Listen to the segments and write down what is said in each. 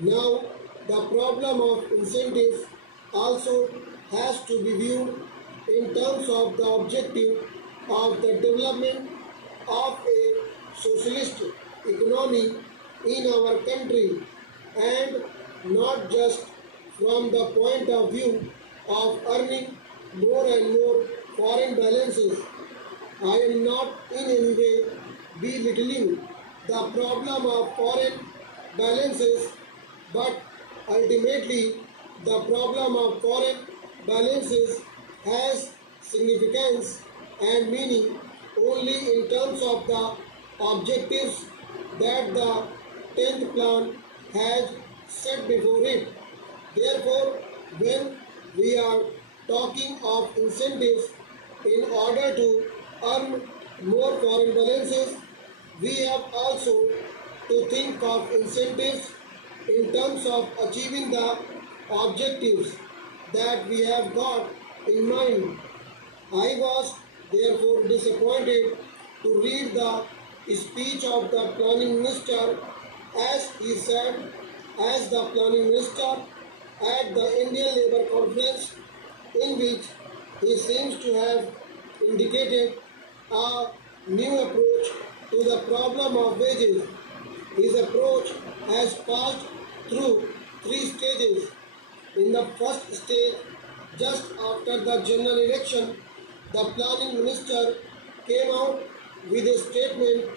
Now, the problem of incentives also has to be viewed in terms of the objective of the development of a socialist economy in our country, and not just from the point of view of earning more and more foreign balances. I am not in any way belittling the problem of foreign balances, but ultimately the problem of foreign balances has significance and meaning only in terms of the objectives that the 10th plan has set before it. Therefore, when we are talking of incentives in order to earn more foreign balances, we have also to think of incentives in terms of achieving the objectives that we have got in mind. I was therefore disappointed to read the speech of the planning minister, as he said, as the planning minister at the Indian Labour Conference, in which he seems to have indicated a new approach to the problem of wages. His approach has passed through three stages. In the first stage, just after the general election, the planning minister came out with a statement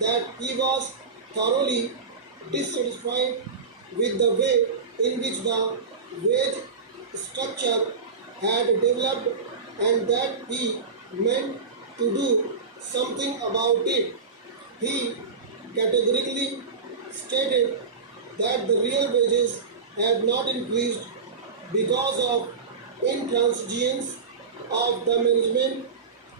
that he was thoroughly dissatisfied with the way in which the wage structure had developed, and that he meant to do something about it. He categorically stated that the real wages had not increased because of intransigence of the management,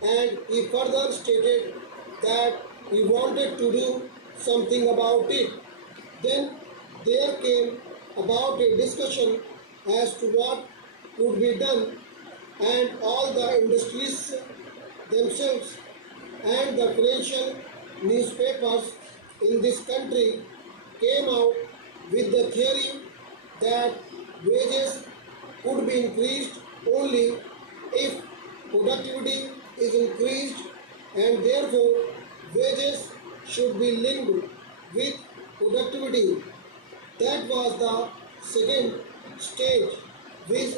and he further stated that he wanted to do something about it. Then there came about a discussion as to what could be done, and all the industries themselves and the financial newspapers in this country came out with the theory that wages could be increased only if productivity is increased, and therefore wages should be linked with productivity. That was the second stage, which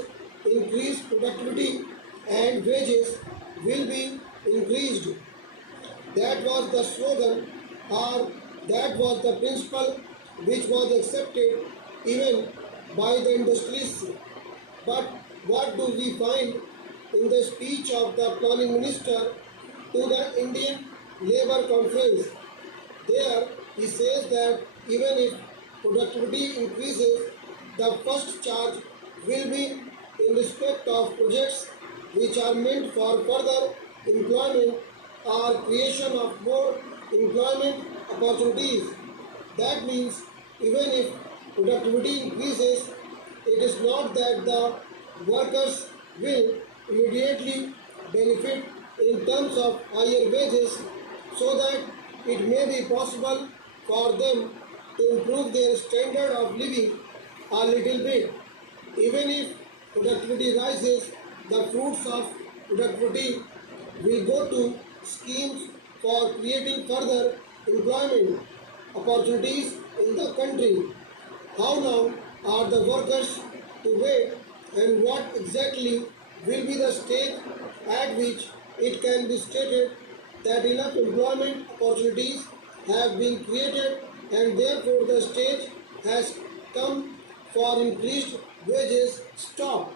increased productivity and wages will be increased. That was the slogan, or that was the principle which was accepted even by the industries. But what do we find in the speech of the planning minister to the Indian Labour Conference? There he says that even if productivity increases, the first charge will be in respect of projects which are meant for further employment or creation of more employment opportunities. That means even if productivity increases, it is not that the workers will immediately benefit in terms of higher wages, so that it may be possible for them to improve their standard of living a little bit. Even if productivity rises, the fruits of productivity will go to schemes for creating further employment opportunities in the country. How long are the workers to wait, and what exactly will be the stage at which it can be stated that enough employment opportunities have been created, and therefore the stage has come for increased wages? Stop.